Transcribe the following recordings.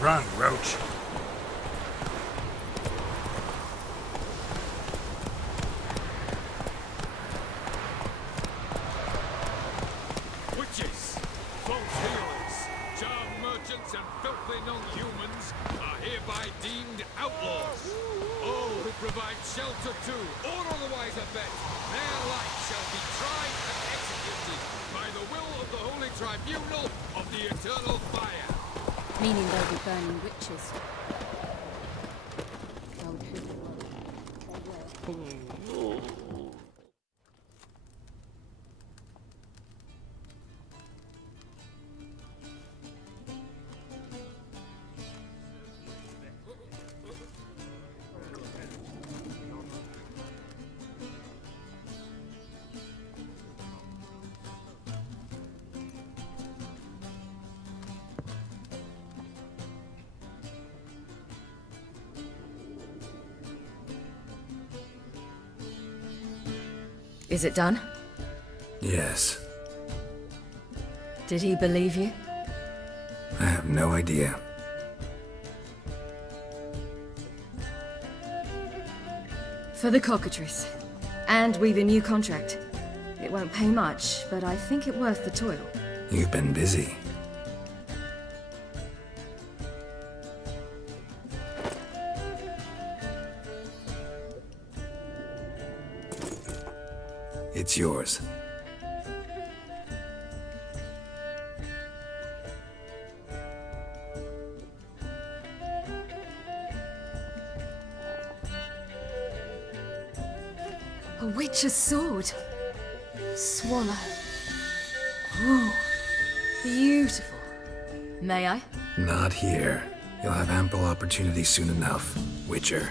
Run, Roach. Witches, false healers, charm merchants, and filthy non-humans are hereby deemed outlaws. All who provide shelter to, or otherwise abet, their life shall be tried and executed by the will of the Holy Tribunal of the Eternal Fire. Meaning they'll be burning witches. I would hope they were. Is it done? Yes. Did he believe you? I have no idea. For the cockatrice. And we've a new contract. It won't pay much, but I think it worth the toil. You've been busy. It's yours. A witch's sword. Swallow. Ooh, beautiful. May I? Not here. You'll have ample opportunity soon enough, Witcher.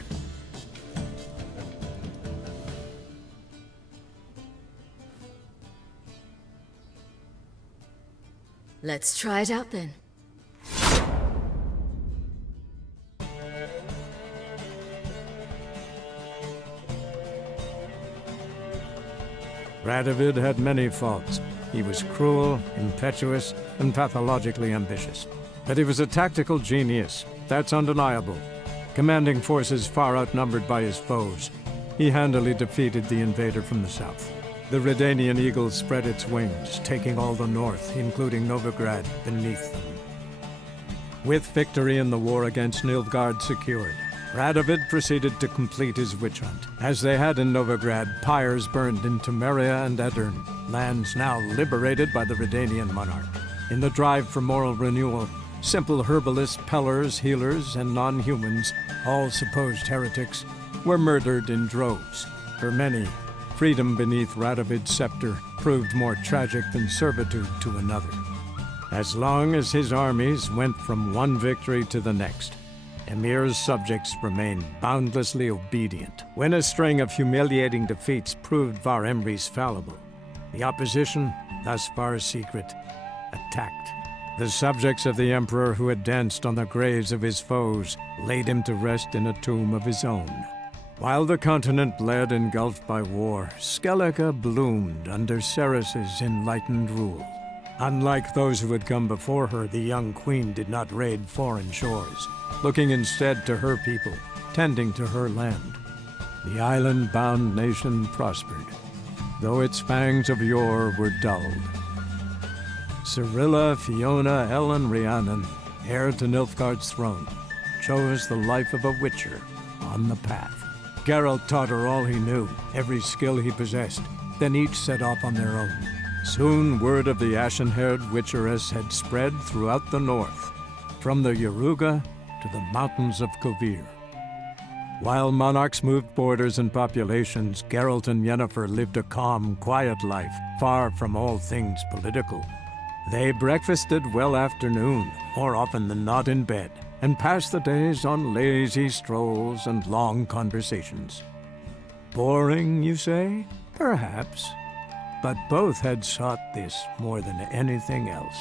Let's try it out then. Radovid had many faults. He was cruel, impetuous, and pathologically ambitious. But he was a tactical genius, that's undeniable. Commanding forces far outnumbered by his foes, he handily defeated the invader from the south. The Redanian eagle spread its wings, taking all the north, including Novigrad, beneath them. With victory in the war against Nilfgaard secured, Radovid proceeded to complete his witch hunt. As they had in Novigrad, pyres burned in Memoria and Aedirn, lands now liberated by the Redanian monarch. In the drive for moral renewal, simple herbalists, pellers, healers, and non-humans, all supposed heretics, were murdered in droves. For many, freedom beneath Radovid's scepter proved more tragic than servitude to another. As long as his armies went from one victory to the next, Emir's subjects remained boundlessly obedient. When a string of humiliating defeats proved Var Emreis fallible, the opposition, thus far secret, attacked. The subjects of the Emperor who had danced on the graves of his foes laid him to rest in a tomb of his own. While the continent bled engulfed by war, Skellige bloomed under Ceres's enlightened rule. Unlike those who had come before her, the young queen did not raid foreign shores, looking instead to her people, tending to her land. The island-bound nation prospered, though its fangs of yore were dulled. Cyrilla, Fiona, Ellen, Rhiannon, heir to Nilfgaard's throne, chose the life of a witcher on the path. Geralt taught her all he knew, every skill he possessed, then each set off on their own. Soon word of the ashen-haired witcheress had spread throughout the north, from the Yaruga to the mountains of Kovir. While monarchs moved borders and populations, Geralt and Yennefer lived a calm, quiet life, far from all things political. They breakfasted well afternoon, more often than not in bed, and passed the days on lazy strolls and long conversations. Boring, you say? Perhaps. But both had sought this more than anything else.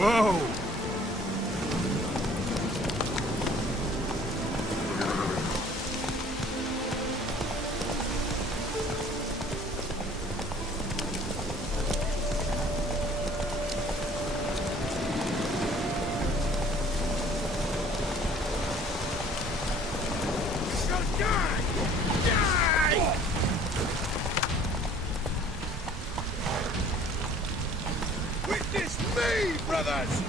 Whoa! Witness me, brothers!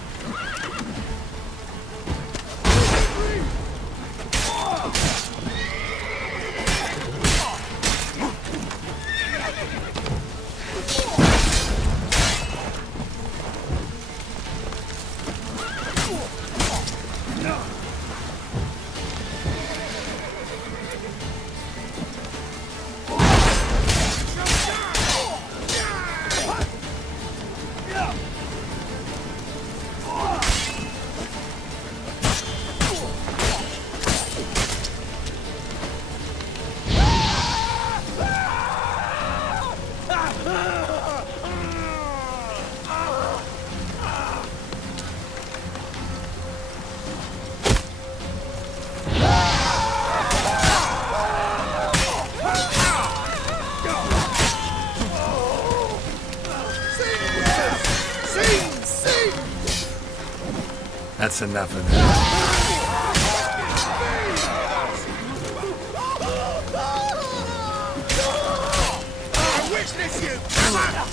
That's enough of that. I witness you! Come on!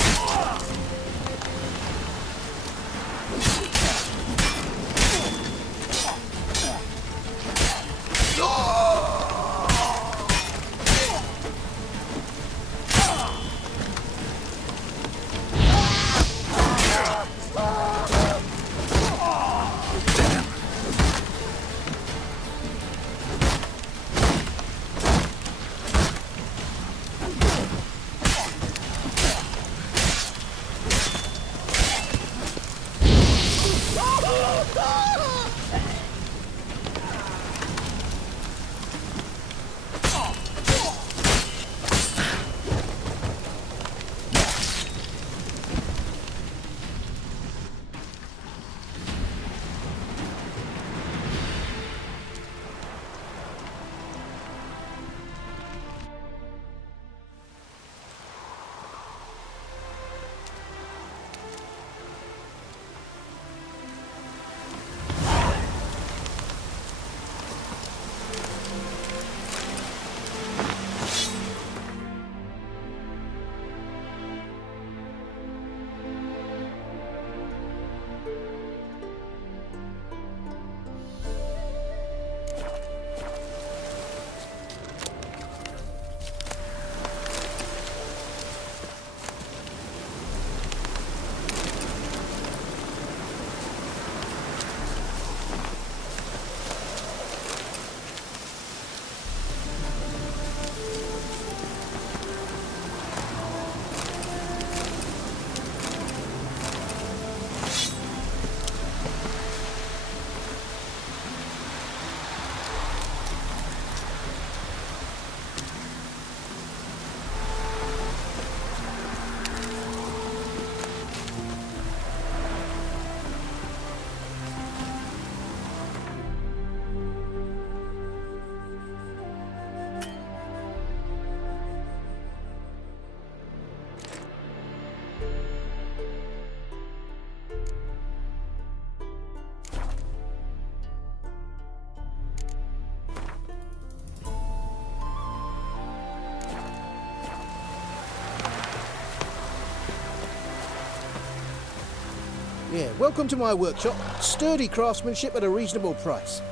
Yeah, welcome to my workshop. Sturdy craftsmanship at a reasonable price.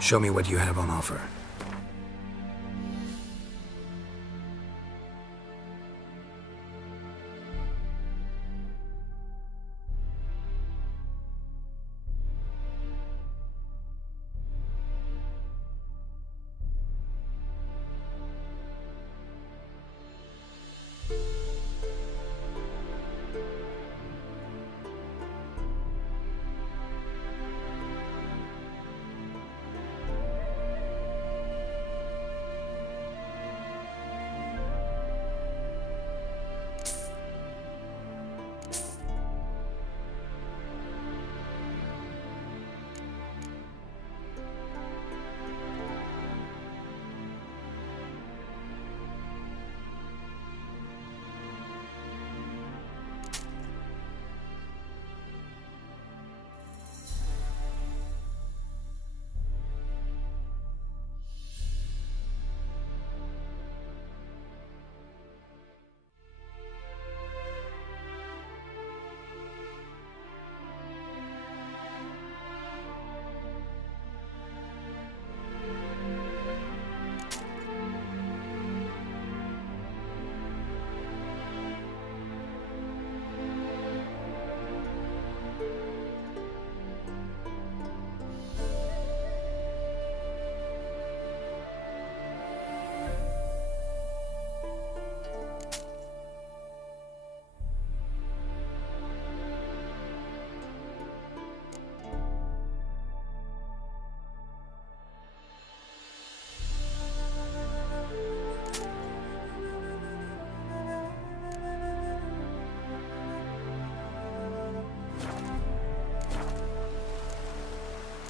Show me what you have on offer.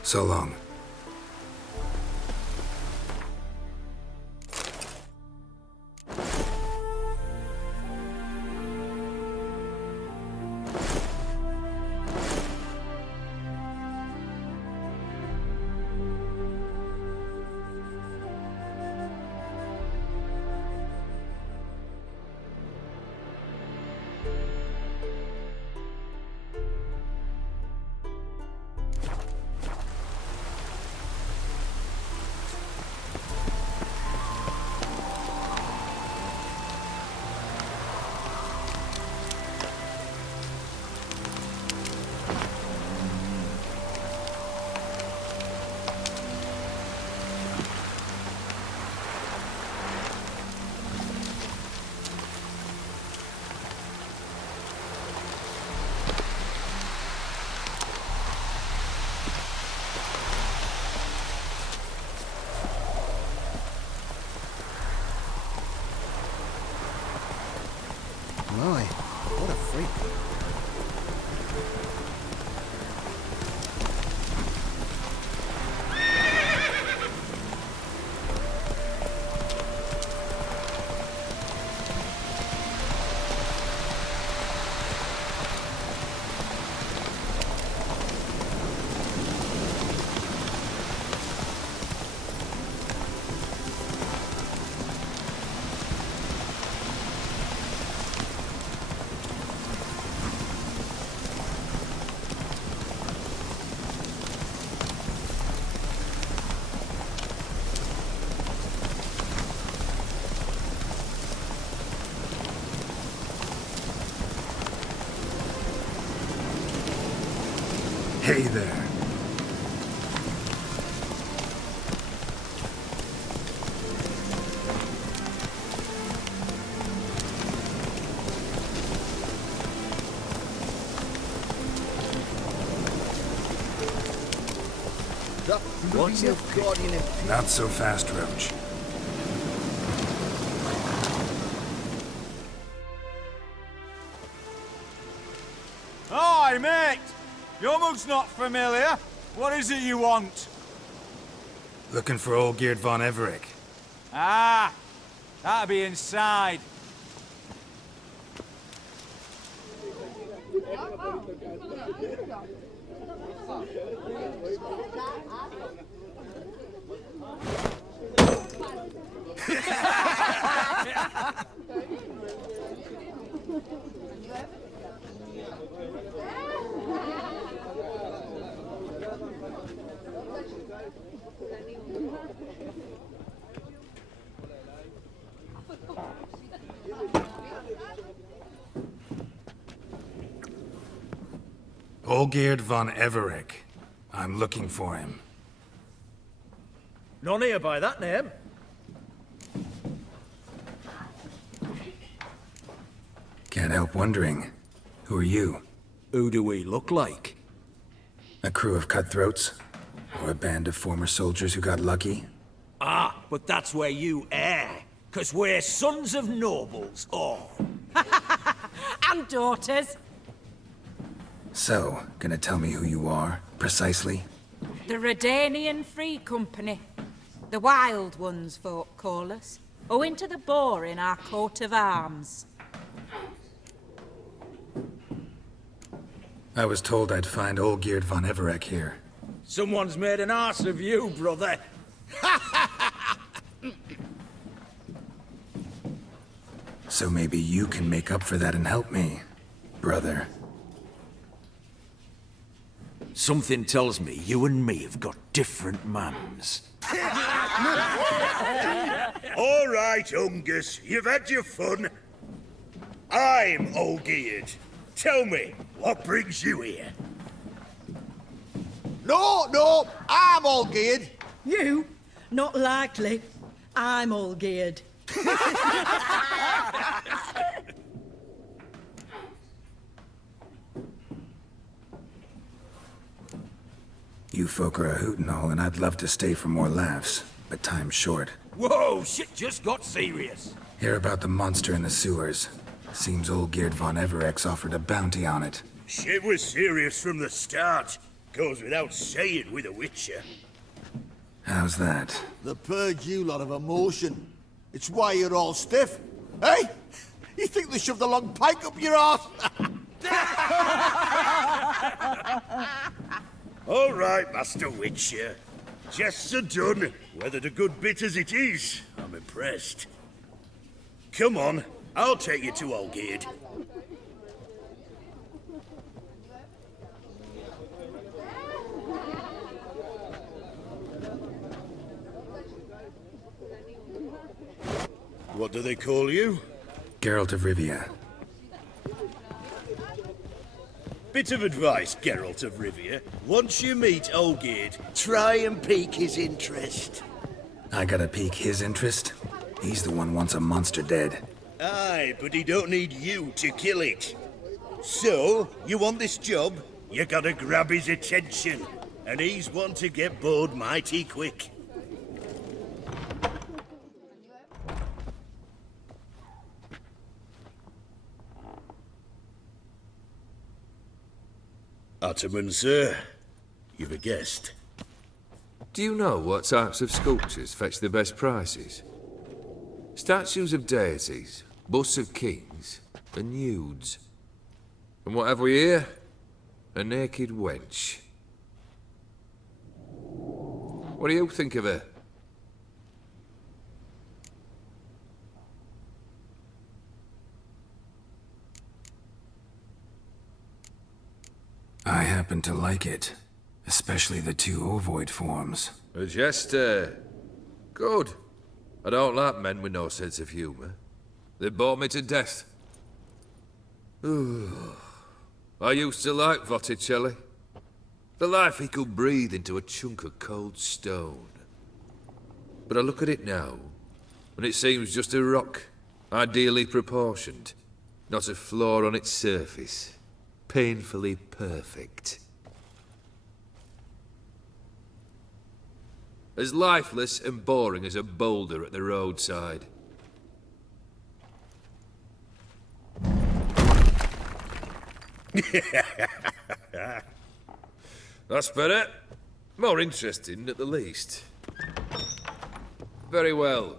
So long. My, what a freak. Hey there. What's your guardian? Not so fast, Roach. Hi, mate! Your mug's not familiar. What is it you want? Looking for old Geert von Everec. Ah, that'll be inside. Old Geert von Everec. I'm looking for him. None here by that name. Can't help wondering. Who are you? Who do we look like? A crew of cutthroats? Or a band of former soldiers who got lucky? Ah, but that's where you err. 'Cause we're sons of nobles, all. And daughters. So, gonna tell me who you are, precisely? The Redanian Free Company. The Wild Ones, folk call us. Owing to the boar in our coat of arms. I was told I'd find old Geert von Everec here. Someone's made an arse of you, brother. So maybe you can make up for that and help me, brother. Something tells me you and me have got different mans. All right, Ungus, you've had your fun. I'm old Geert. Tell me, what brings you here? No, I'm all geared. You? Not likely. I'm all geared. You folk are a hoot and all, and I'd love to stay for more laughs, but time's short. Whoa, shit just got serious. Hear about the monster in the sewers. Seems old Geert von Everec's offered a bounty on it. Shit was serious from the start. Goes without saying with a Witcher. How's that? They purge you lot of emotion. It's why you're all stiff. Hey? You think they shoved a long pike up your arse? All right, Master Witcher. Jests are done. Whether the good bit as it is, I'm impressed. Come on, I'll take you to Olgierd. What do they call you? Geralt of Rivia. Bit of advice, Geralt of Rivia. Once you meet Olgierd, try and pique his interest. I gotta pique his interest? He's the one wants a monster dead. Aye, but he don't need you to kill it. So, you want this job? You gotta grab his attention. And he's one to get bored mighty quick. Ottoman, sir. You've a guest. Do you know what types of sculptures fetch the best prices? Statues of deities, busts of kings, and nudes. And what have we here? A naked wench. What do you think of her? I happen to like it. Especially the two ovoid forms. A jester. Good. I don't like men with no sense of humour. They bore me to death. I used to like Botticelli. The life he could breathe into a chunk of cold stone. But I look at it now, and it seems just a rock, ideally proportioned. Not a flaw on its surface. Painfully perfect. As lifeless and boring as a boulder at the roadside. That's better. More interesting, at the least. Very well.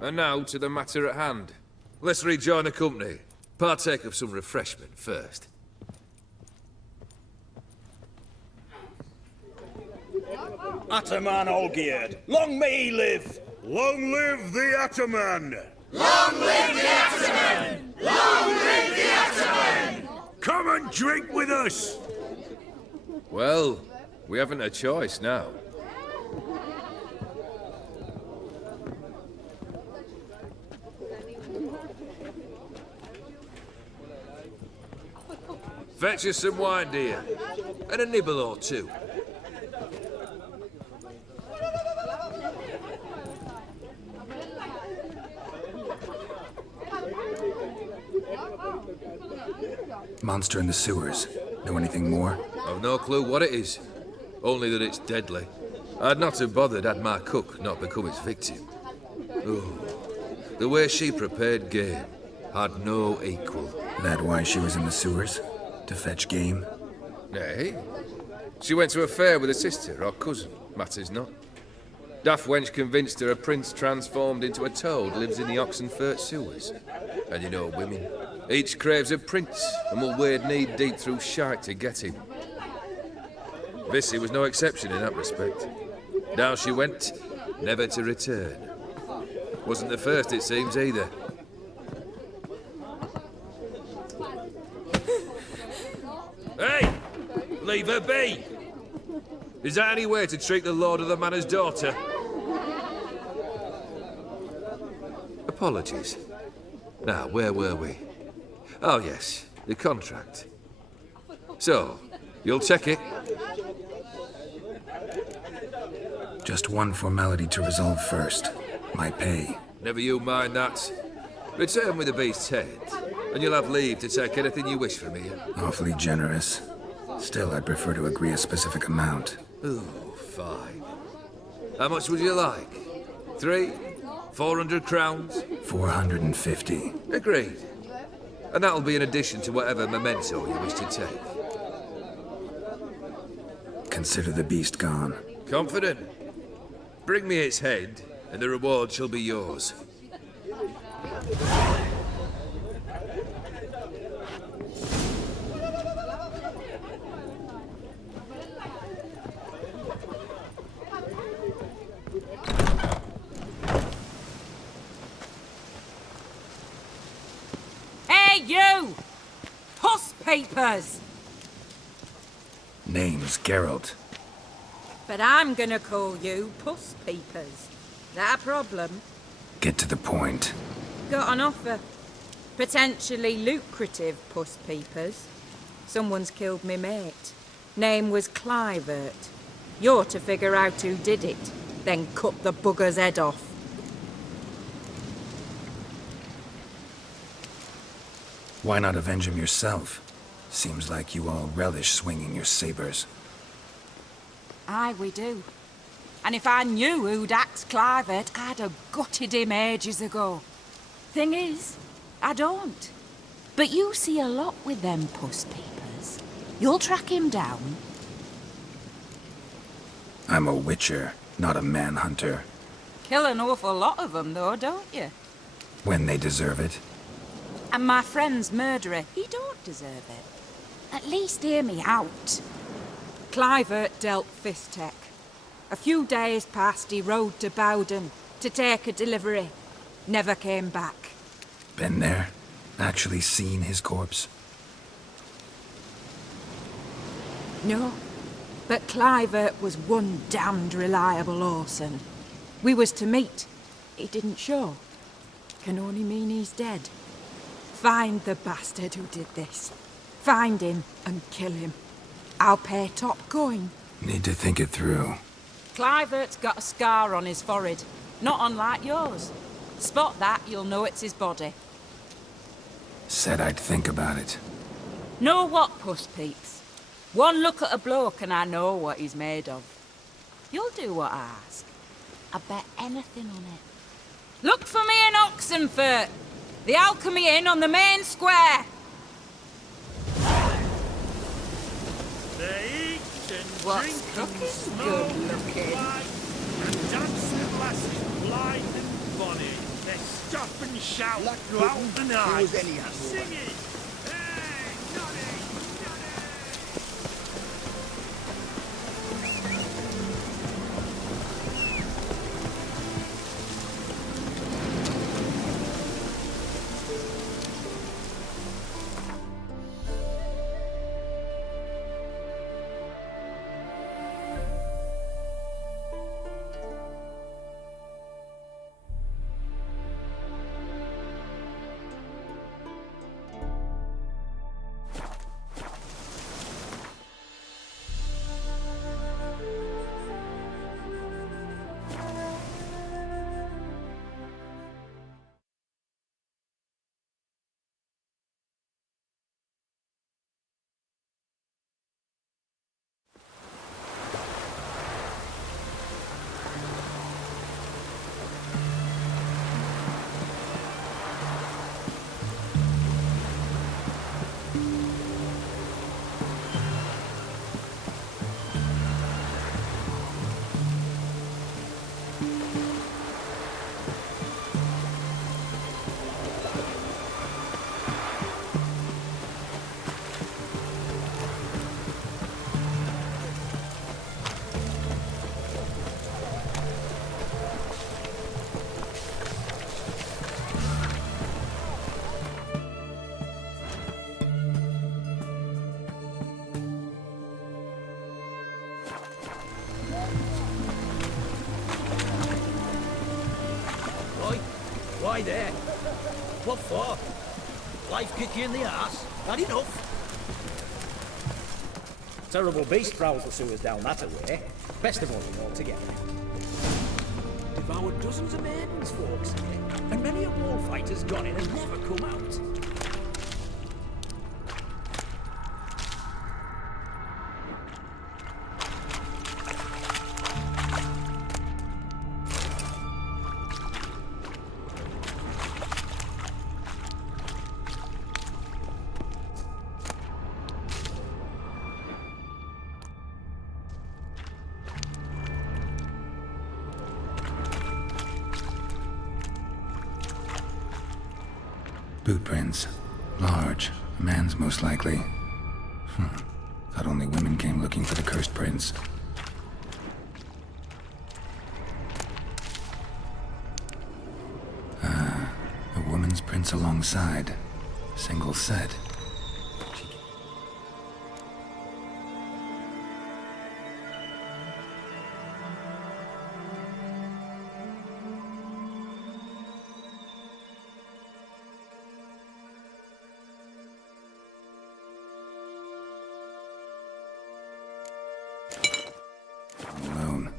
And now to the matter at hand. Let's rejoin the company. Partake of some refreshment first. Ataman Olgierd, long may he live! Long live the Ataman! Long live the Ataman! Long live the Ataman! Come and drink with us! Well, we haven't a choice now. Fetch us some wine, dear. And a nibble or two. Monster in the sewers. Know anything more? I've no clue what it is. Only that it's deadly. I'd not have bothered had my cook not become its victim. Oh, the way she prepared game had no equal. That why she was in the sewers? To fetch game? Nay. She went to a fair with a sister or cousin, matters not. Daft wench convinced her a prince transformed into a toad lives in the Oxenfurt sewers. And you know women. Each craves a prince and will wade knee-deep through shite to get him. Vissy was no exception in that respect. Down she went, never to return. Wasn't the first, it seems, either. Hey! Leave her be! Is that any way to treat the lord of the manor's daughter? Apologies. Now, where were we? Oh, yes, the contract. So, you'll check it? Just one formality to resolve first. My pay. Never you mind that. Return with the beast's head, and you'll have leave to take anything you wish from here. Awfully generous. Still, I'd prefer to agree a specific amount. Oh, fine. How much would you like? 400 crowns? 450. Agreed. And that'll be in addition to whatever memento you wish to take. consider the beast gone. Confident? Bring me its head, and the reward shall be yours. Hey, you! Puss papers! Name's Geralt. But I'm gonna call you Puss Peepers. That a problem? Get to the point. Got an offer. Potentially lucrative Puss Peepers. Someone's killed me mate. Name was Clivert. You're to figure out who did it, then cut the bugger's head off. Why not avenge him yourself? Seems like you all relish swinging your sabers. Aye, we do. And if I knew who'd axed Clivert, I'd have gutted him ages ago. Thing is, I don't. But you see a lot with them Puss Peepers. You'll track him down. I'm a witcher, not a manhunter. Kill an awful lot of them, though, don't you? When they deserve it. And my friend's murderer, he don't deserve it. At least hear me out. Clivert dealt Fistech. A few days past, he rode to Bowden to take a delivery. Never came back. Been there? Actually seen his corpse? No. But Clivert was one damned reliable Orson. We was to meet. He didn't show. Can only mean he's dead. Find the bastard who did this. Find him and kill him. I'll pay top coin. Need to think it through. Clivert's got a scar on his forehead, not unlike yours. Spot that, you'll know it's his body. Said I'd think about it. Know what, Puss Peeps? One look at a bloke and I know what he's made of. You'll do what I ask. I bet anything on it. Look for me in Oxenfurt. The Alchemy Inn on the main square. They eat and What's drink cooking? and smoke Good and looking. fly and dance with lasses blithe and bonny. They stop and shout throughout the night, singing. Hey, Johnny, Why there? What for? Life kick you in the arse? Not enough. Terrible beast prowls the sewers down that way. Best of all together. Devoured dozens of maidens, folks, and many a bullfighter's gone in and never come out. Boot prints. Large. A man's most likely. Thought only women came looking for the cursed prints. A woman's prints alongside. Single set. Alone.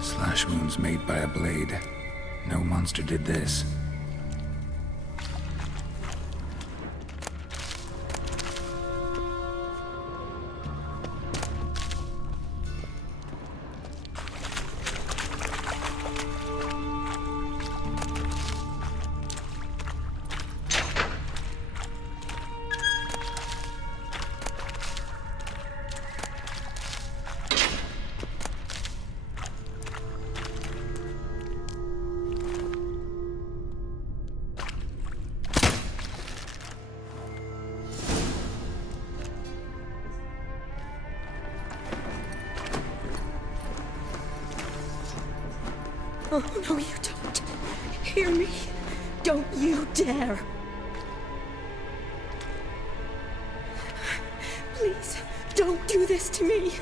Slash wounds made by a blade. No monster did this. Oh, no, you don't. Hear me? Don't you dare. Please, don't do this to me.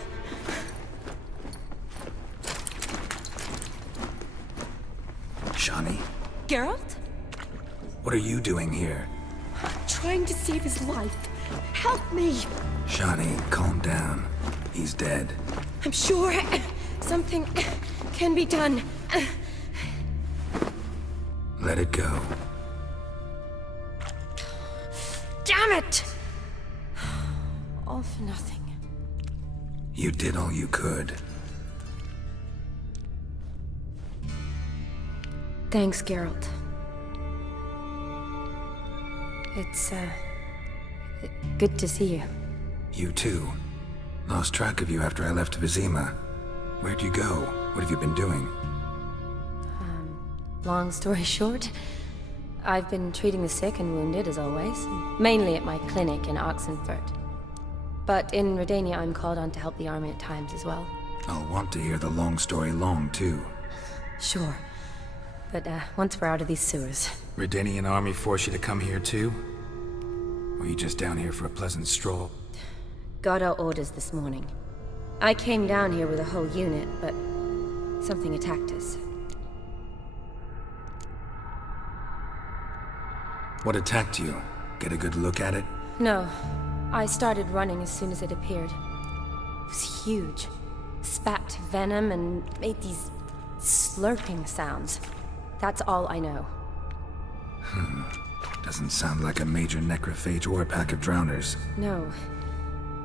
Shani? Geralt? What are you doing here? Trying to save his life. Help me. Shani, calm down. He's dead. I'm sure something can be done. Let it go. Damn it! All for nothing. You did all you could. Thanks, Geralt. It's, good to see you. You too. Lost track of you after I left Vizima. Where'd you go? What have you been doing? Long story short, I've been treating the sick and wounded, as always. Mainly at my clinic in Oxenfurt. But in Redania, I'm called on to help the army at times as well. I'll want to hear the long story long, too. Sure. But, once we're out of these sewers. Redanian army force you to come here, too? Or are you just down here for a pleasant stroll? Got our orders this morning. I came down here with a whole unit, but something attacked us. What attacked you? Get a good look at it? No. I started running as soon as it appeared. It was huge. Spat venom and made these slurping sounds. That's all I know. Doesn't sound like a major necrophage or a pack of drowners. No.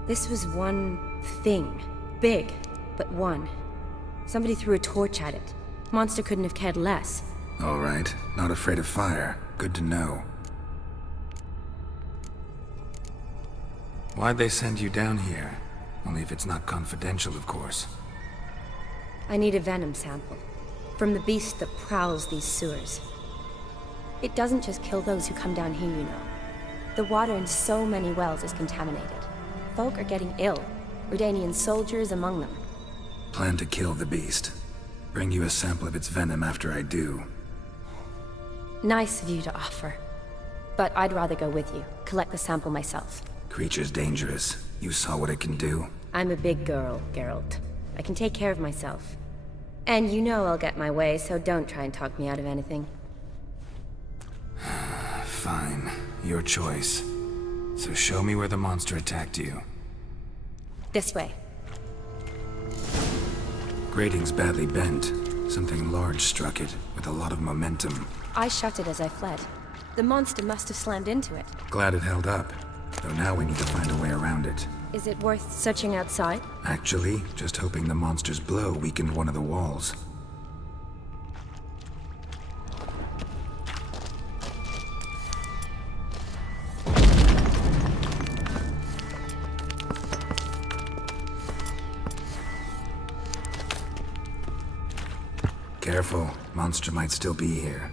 This was one thing. Big, but one. Somebody threw a torch at it. Monster couldn't have cared less. All right. Not afraid of fire. Good to know. Why'd they send you down here? Only if it's not confidential, of course. I need a venom sample. From the beast that prowls these sewers. It doesn't just kill those who come down here, you know. The water in so many wells is contaminated. Folk are getting ill. Redanian soldiers among them. Plan to kill the beast. Bring you a sample of its venom after I do. Nice of you to offer. But I'd rather go with you. Collect the sample myself. Creature's dangerous. You saw what it can do. I'm a big girl, Geralt. I can take care of myself. And you know I'll get my way, so don't try and talk me out of anything. Fine. Your choice. So show me where the monster attacked you. This way. Grating's badly bent. Something large struck it, with a lot of momentum. I shut it as I fled. The monster must have slammed into it. Glad it held up. Though now we need to find a way around it. Is it worth searching outside? Actually, just hoping the monster's blow weakened one of the walls. Careful, monster might still be here.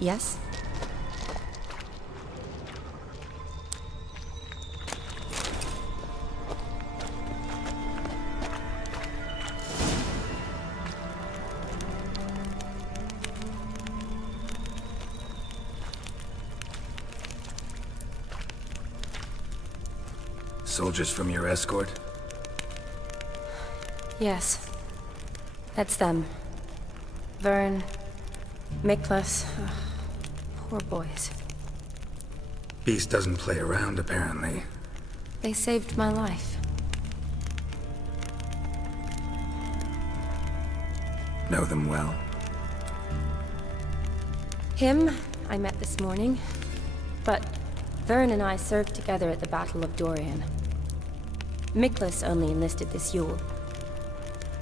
Yes? Soldiers from your escort? Yes. That's them. Vern, Miklas. Poor boys. Beast doesn't play around, apparently. They saved my life. Know them well? Him, I met this morning. But Vern and I served together at the Battle of Dorian. Miklas only enlisted this Yule.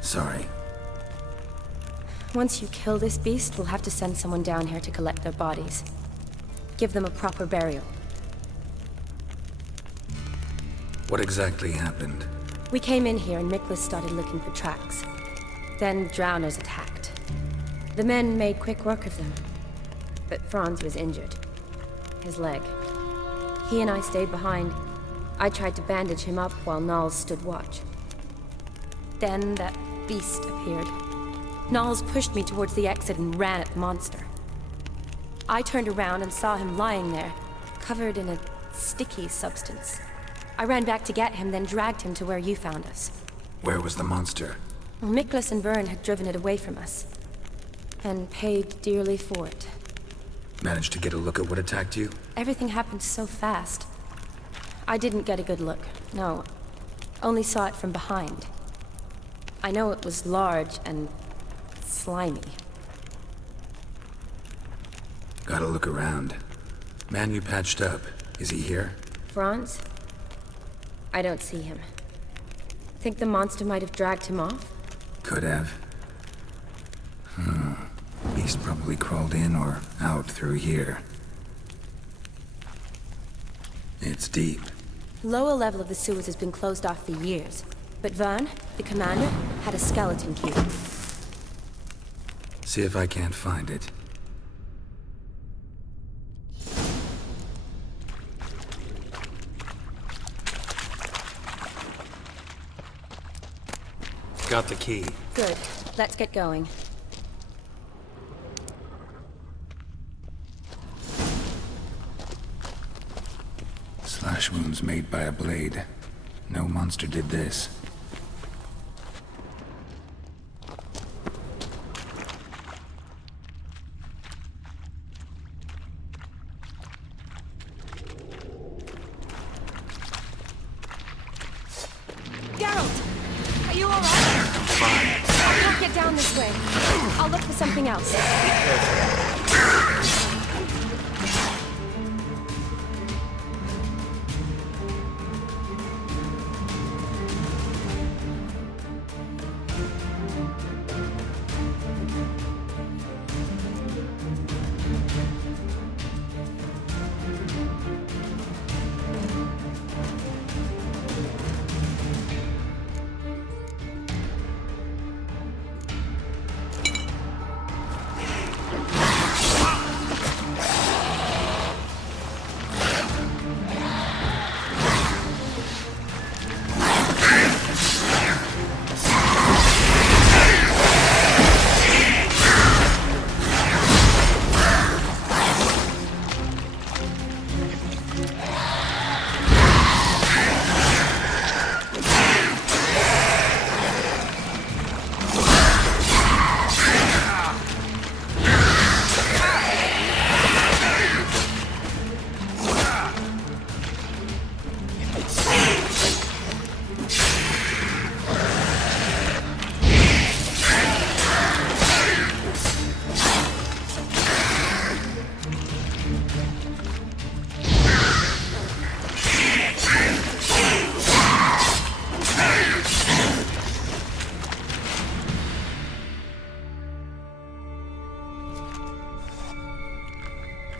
Sorry. Once you kill this beast, we'll have to send someone down here to collect their bodies. Give them a proper burial. What exactly happened? We came in here and Miklas started looking for tracks. Then drowners attacked. The men made quick work of them. But Franz was injured. His leg. He and I stayed behind. I tried to bandage him up while Nals stood watch. Then that beast appeared. Nals pushed me towards the exit and ran at the monster. I turned around and saw him lying there, covered in a sticky substance. I ran back to get him, then dragged him to where you found us. Where was the monster? Well, Miklas and Vern had driven it away from us. And paid dearly for it. Managed to get a look at what attacked you? Everything happened so fast. I didn't get a good look, no. Only saw it from behind. I know it was large and slimy. Gotta look around. Man you patched up, is he here? Franz? I don't see him. Think the monster might have dragged him off? Could have. Beast probably crawled in or out through here. It's deep. Lower level of the sewers has been closed off for years. But Vern, the commander, had a skeleton key. See if I can't find it. Got the key. Good. Let's get going. Slash wounds made by a blade. No monster did this. Geralt! Are you alright? Fine. I can't get down this way. I'll look for something else.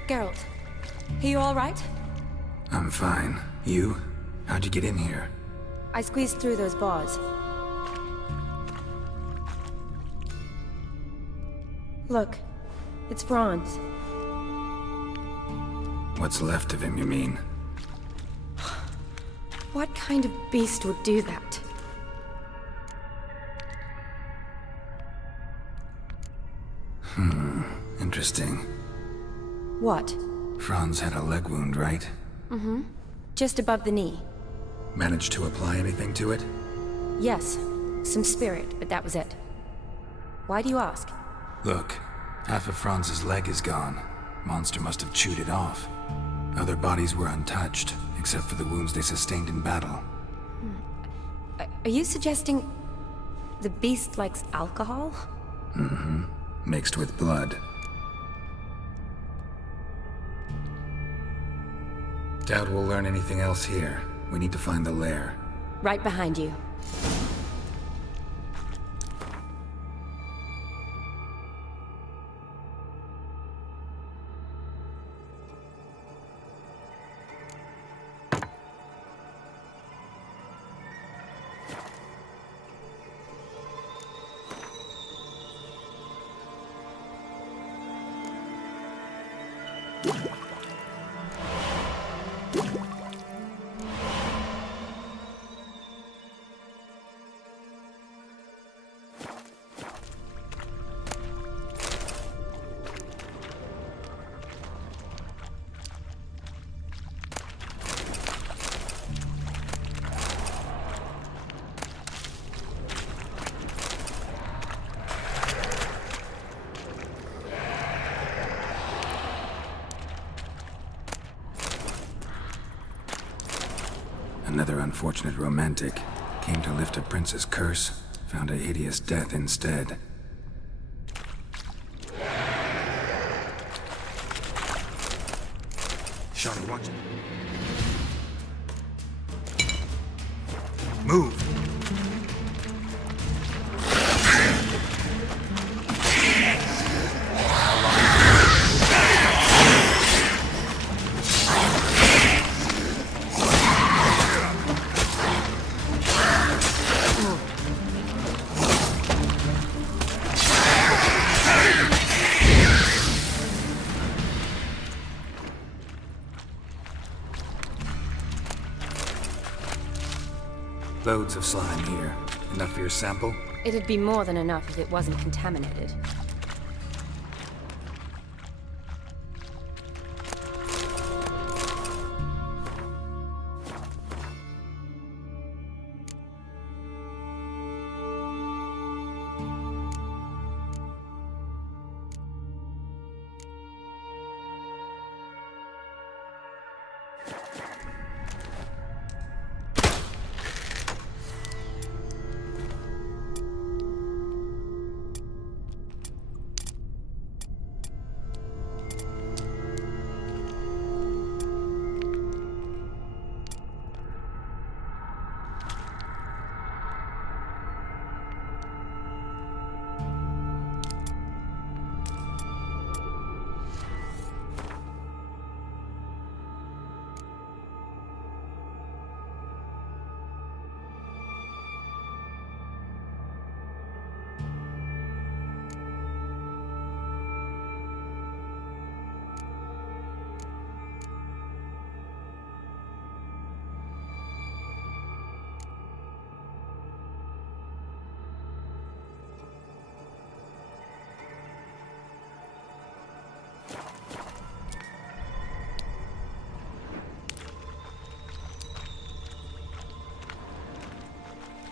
Geralt, are you all right? I'm fine. You? How'd you get in here? I squeezed through those bars. Look, it's Franz. What's left of him, you mean? What kind of beast would do that? Interesting. What? Franz had a leg wound, right? Mm-hmm. Just above the knee. Managed to apply anything to it? Yes. Some spirit, but that was it. Why do you ask? Look, half of Franz's leg is gone. Monster must have chewed it off. Other bodies were untouched, except for the wounds they sustained in battle. Are you suggesting the beast likes alcohol? Mm-hmm. Mixed with blood. Doubt we'll learn anything else here. We need to find the lair. Right behind you. Another unfortunate romantic. Came to lift a prince's curse, found a hideous death instead. Shawnee, watch it. Move! Loads of slime here. Enough for your sample? It'd be more than enough if it wasn't contaminated.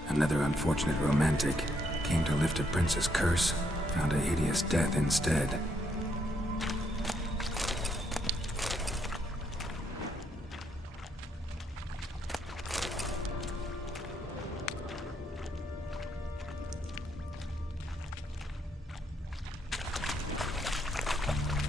Another unfortunate romantic. Came to lift a prince's curse, found a hideous death instead.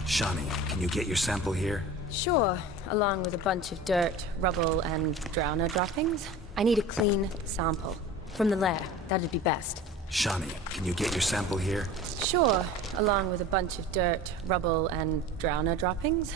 Shawnee, can you get your sample here? Sure, along with a bunch of dirt, rubble, and drowner droppings. I need a clean sample. From the lair, that'd be best. Shawnee, can you get your sample here? Sure, along with a bunch of dirt, rubble, and drowner droppings.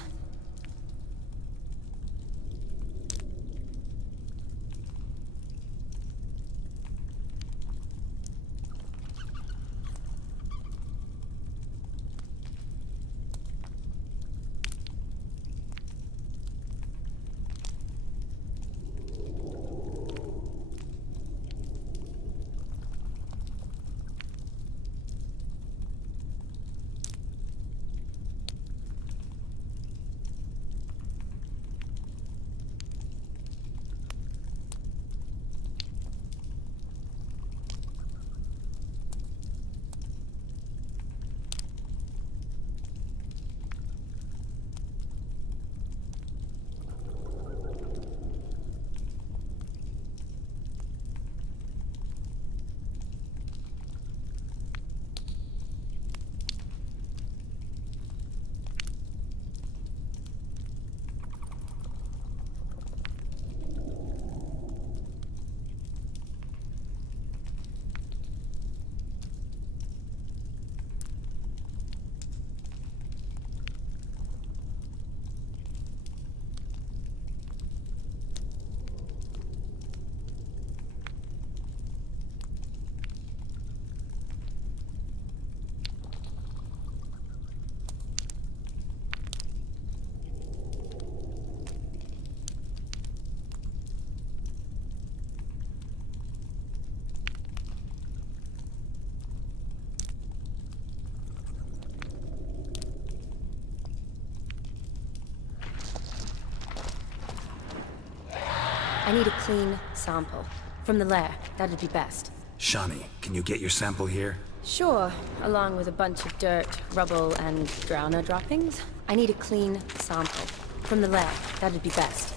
I need a clean sample. From the lair, that'd be best. Shawnee, can you get your sample here? Sure, along with a bunch of dirt, rubble, and drowner droppings. I need a clean sample. From the lair, that'd be best.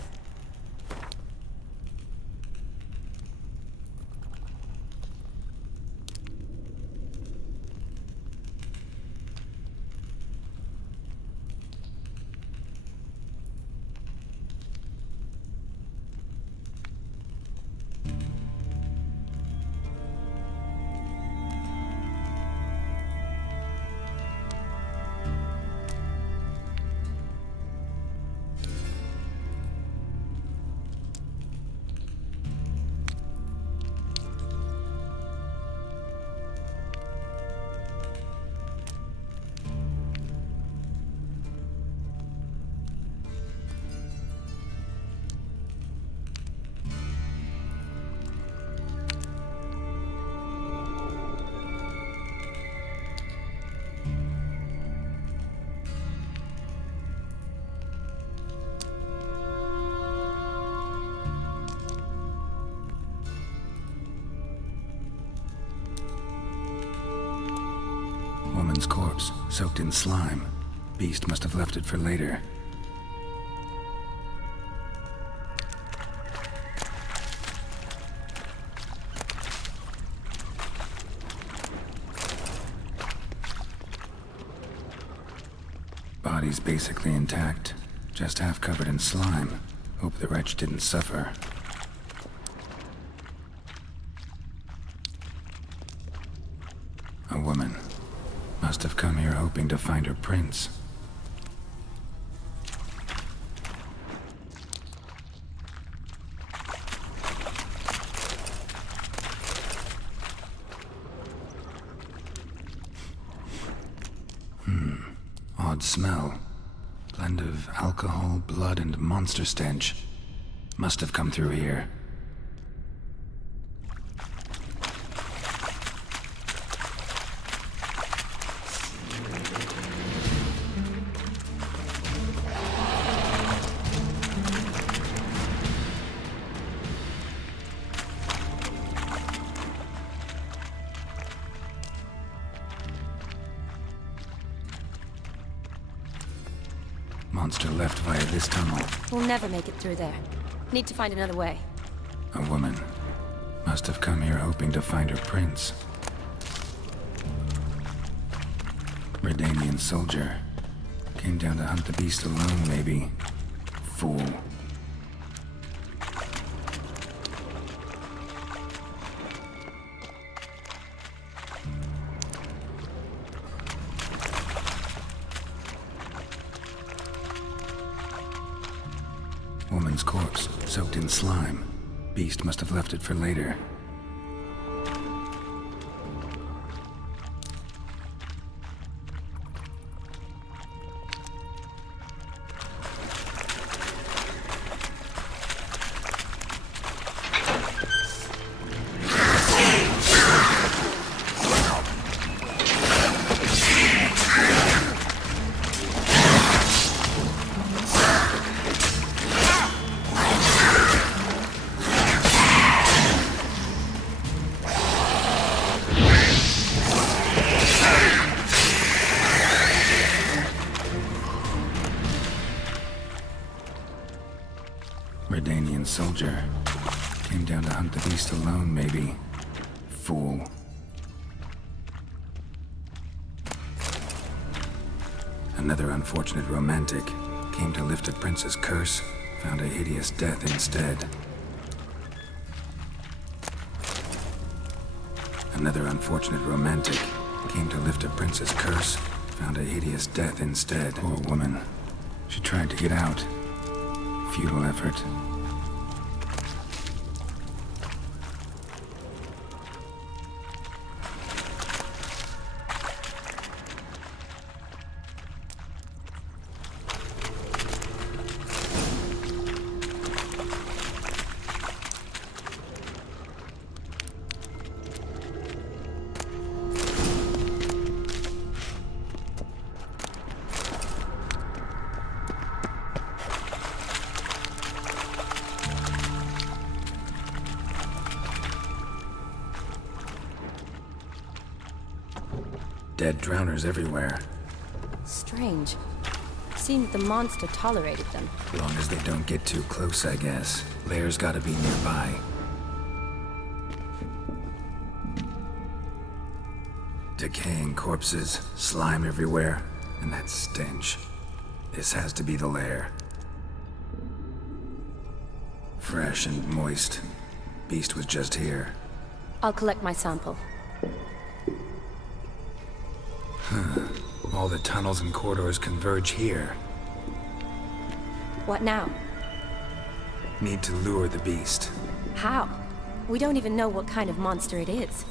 Woman's corpse, soaked in slime. Beast must have left it for later. Body's basically intact, just half covered in slime. Hope the wretch didn't suffer. A woman. Must have come here hoping to find her prince. Odd smell. Blend of alcohol, blood, and monster stench. Must have come through here. Monster left via this tunnel. We'll never make it through there. Need to find another way. A woman. Must have come here hoping to find her prince. Redanian soldier. Came down to hunt the beast alone, maybe. Fool. Woman's corpse, soaked in slime. Beast must have left it for later. Redanian soldier. Came down to hunt the beast alone, maybe. Fool. Another unfortunate romantic. Came to lift a prince's curse. Found a hideous death instead. Another unfortunate romantic. Came to lift a prince's curse. Found a hideous death instead. Poor woman. She tried to get out. Futile effort. Dead drowners everywhere. Strange. Seemed the monster tolerated them. Long as they don't get too close, I guess. Lair's gotta be nearby. Decaying corpses, slime everywhere, and that stench. This has to be the lair. Fresh and moist. Beast was just here. I'll collect my sample. All the tunnels and corridors converge here. What now? Need to lure the beast. How? We don't even know what kind of monster it is.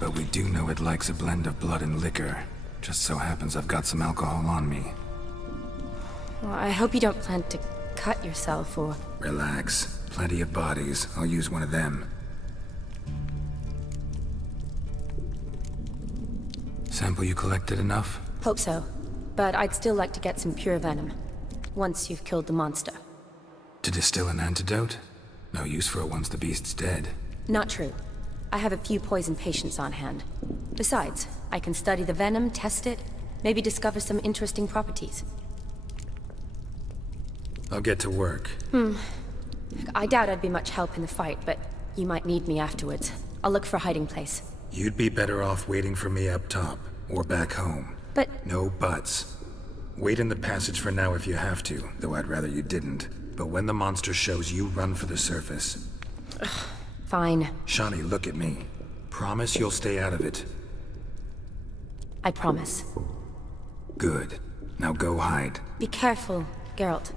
But we do know it likes a blend of blood and liquor. Just so happens I've got some alcohol on me. Well, I hope you don't plan to cut yourself or... Relax. Plenty of bodies. I'll use one of them. Sample you collected enough? Hope so. But I'd still like to get some pure venom. Once you've killed the monster. To distill an antidote? No use for it once the beast's dead. Not true. I have a few poison patients on hand. Besides, I can study the venom, test it, maybe discover some interesting properties. I'll get to work. I doubt I'd be much help in the fight, but you might need me afterwards. I'll look for a hiding place. You'd be better off waiting for me up top, or back home. But... No buts. Wait in the passage for now if you have to, though I'd rather you didn't. But when the monster shows, you run for the surface. Fine. Shawnee, look at me. Promise you'll stay out of it. I promise. Good. Now go hide. Be careful, Geralt.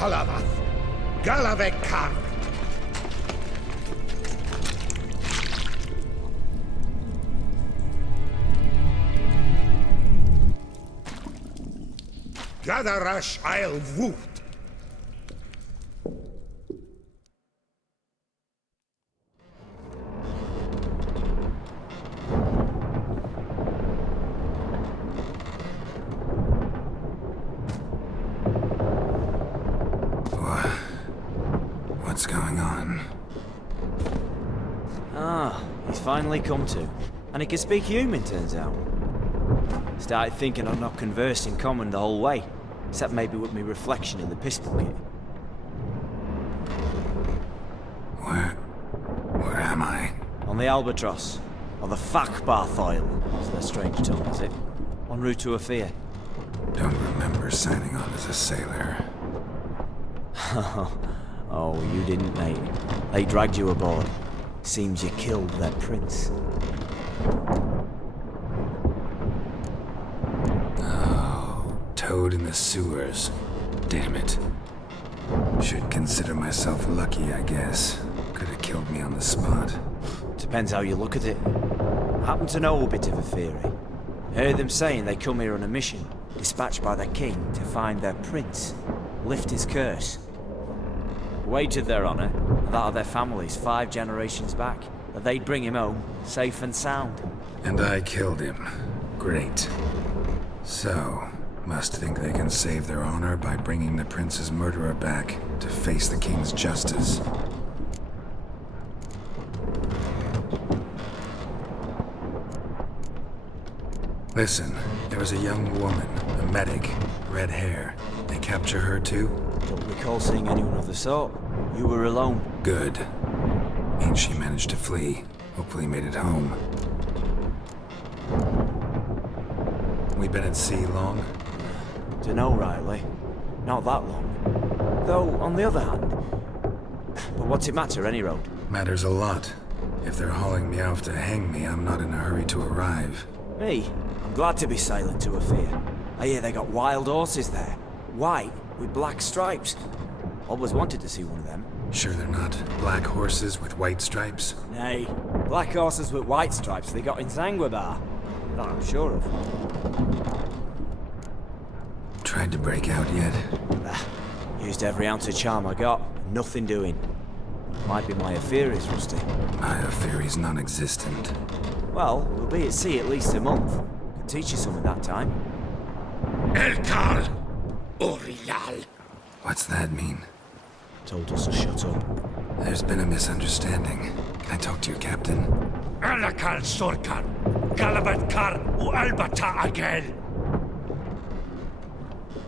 Halavath, Galavekar. Gadarash I'll Woot. What's going on? Ah, he's finally come to. And he can speak human, turns out. Started thinking I'd not conversed in common the whole way, except maybe with me reflection in the piss bucket. Where am I? On the Albatross, or the Fakbarth Oil, as their strange tongue has it. En route to Afir. Don't remember signing on as a sailor. Oh, you didn't, mate. They dragged you aboard. Seems you killed their prince. Toad in the sewers. Damn it. Should consider myself lucky, I guess. Could have killed me on the spot. Depends how you look at it. Happen to know a bit of a theory. Heard them saying they come here on a mission, dispatched by the king to find their prince, lift his curse. Wagered their honour, and that of their families 5 generations back, that they'd bring him home, safe and sound. And I killed him. Great. So, must think they can save their honor by bringing the prince's murderer back to face the king's justice. Listen, there was a young woman, a medic, red hair. They capture her too? Don't recall seeing anyone of the sort. You were alone. Good. Means she managed to flee. Hopefully made it home. We been at sea long? Dunno rightly. Not that long. Though, on the other hand... But what's it matter, any road? Matters a lot. If they're hauling me off to hang me, I'm not in a hurry to arrive. Me? I'm glad to be sailing to Afir. I hear they got wild horses there. White, with black stripes. Always wanted to see one of them. Sure they're not black horses with white stripes? Nay, black horses with white stripes they got in Zanguebar. That I'm sure of. Tried to break out yet? Used every ounce of charm I got. Nothing doing. Might be my affair is rusty. My affair is non-existent. Well, we'll be at sea at least a month. Could teach you something that time. Elkal! Orial! What's that mean? Told us to shut up. There's been a misunderstanding. Can I talk to your captain? Alakal Sorkan! Galabat Kar u Albata Agel!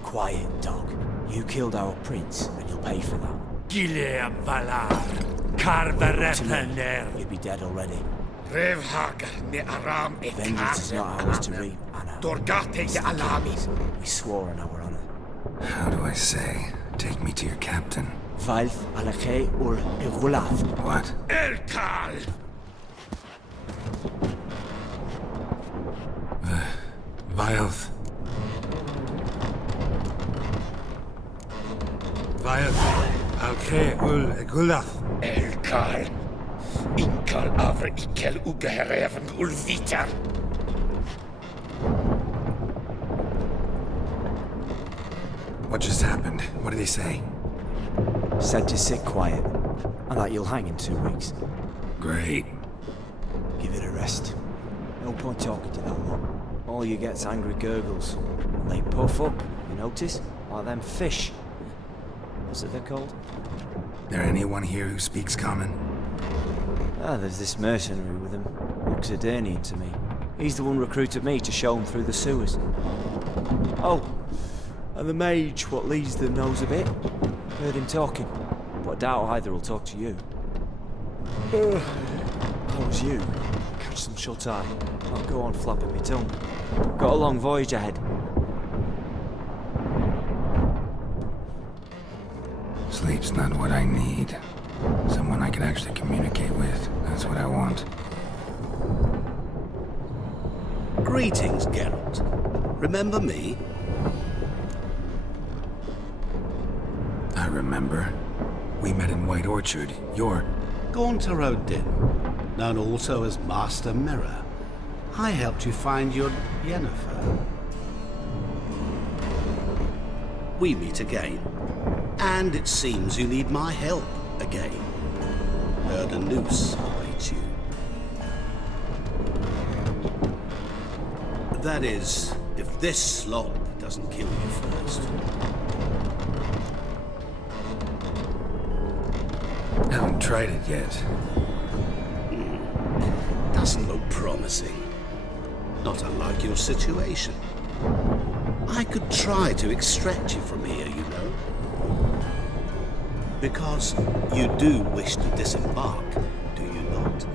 Quiet, dog. You killed our prince, and you'll pay for that. Gileam Valar! Karverethener! You'd be dead already. Revhagar ne Aram e Vengeance is not ours to reap, Anna. Dorgate ya Alamis! We swore on our honor. How do I say? Take me to your captain. Valth Alakhe ur Egulath. What? Elkal! Vilth. Alkhe ul Egulath. Elkal! Inkal avre ikel ugehereven ulviter! What just happened? What did he say? Said to sit quiet, and that you'll hang in 2 weeks. Great. Give it a rest. No point talking to that lot. All you get's angry gurgles. And they puff up, you notice? Like them fish. What's it they're called? There anyone here who speaks common? Ah, there's this mercenary with him. Looks Adernian to me. He's the one recruited me to show him through the sewers. Oh, and the mage what leads them knows a bit. Heard him talking, but I doubt either will talk to you. How's you? Catch some shut-eye. I'll go on flapping my tongue. Got a long voyage ahead. Sleep's not what I need. Someone I can actually communicate with. That's what I want. Greetings, Geralt. Remember me? I remember. We met in White Orchard. You're... Gaunter Odin, known also as Master Mirror. I helped you find your Yennefer. We meet again. And it seems you need my help again. Heard a noose awaits you. That is, if this slog doesn't kill you first. Haven't tried it yet. Doesn't look promising. Not unlike your situation. I could try to extract you from here, you know. Because you do wish to disembark, do you not?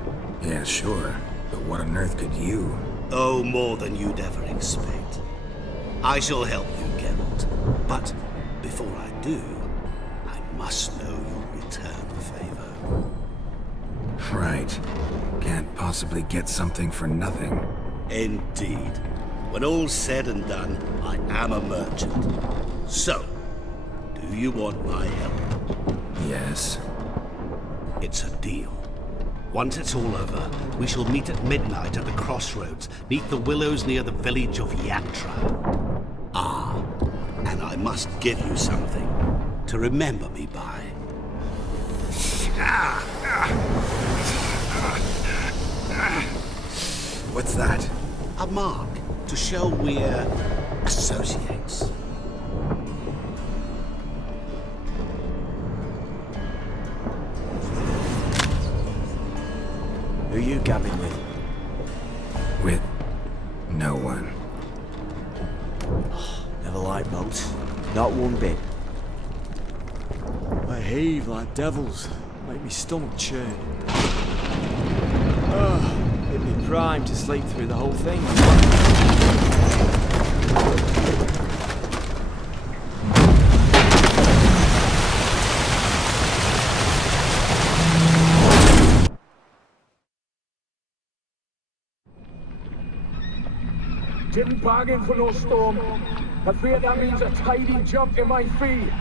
Yeah, sure. But what on earth could you? Oh, more than you'd ever expect. I shall help you, Geralt. But before I do, I must know you'll return the favor. Right. Can't possibly get something for nothing. Indeed. When all's said and done, I am a merchant. So, do you want my help? Yes. It's a deal. Once it's all over, we shall meet at midnight at the crossroads, neath the willows near the village of Yatra. Ah, and I must give you something to remember me by. What's that? A mark to show we're associates. Who you gabbing with? With no one. Never liked boats. Not one bit. They heave like devils. Make me stomach churn. It'd be prime to sleep through the whole thing. Didn't bargain for no storm. I fear that means a tidy jump in my fee.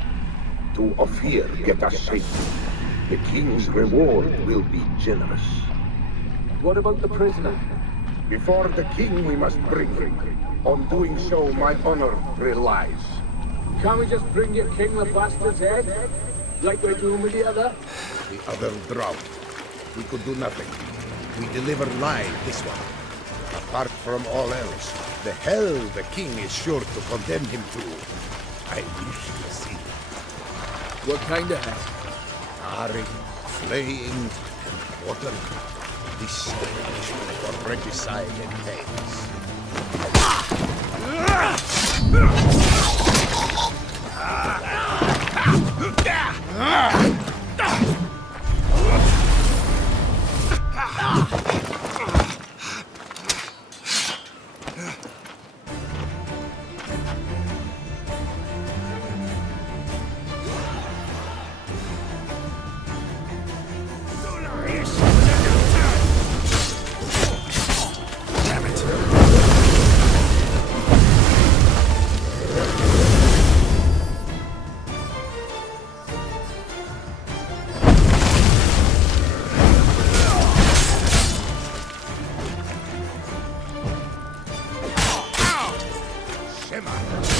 To Ophir, get us safely. The king's reward will be generous. What about the prisoner? Before the king, we must bring him. On doing so, my honor relies. Can't we just bring your king the bastard's head? Like we're doing with the other? The other drowned. We could do nothing. We deliver live this one. Apart from all else, the hell the king is sure to condemn him to. I wish to see it. What kind of hell? Tarring, flaying, and quartering. This is the punishment for regicide and pains. Shema.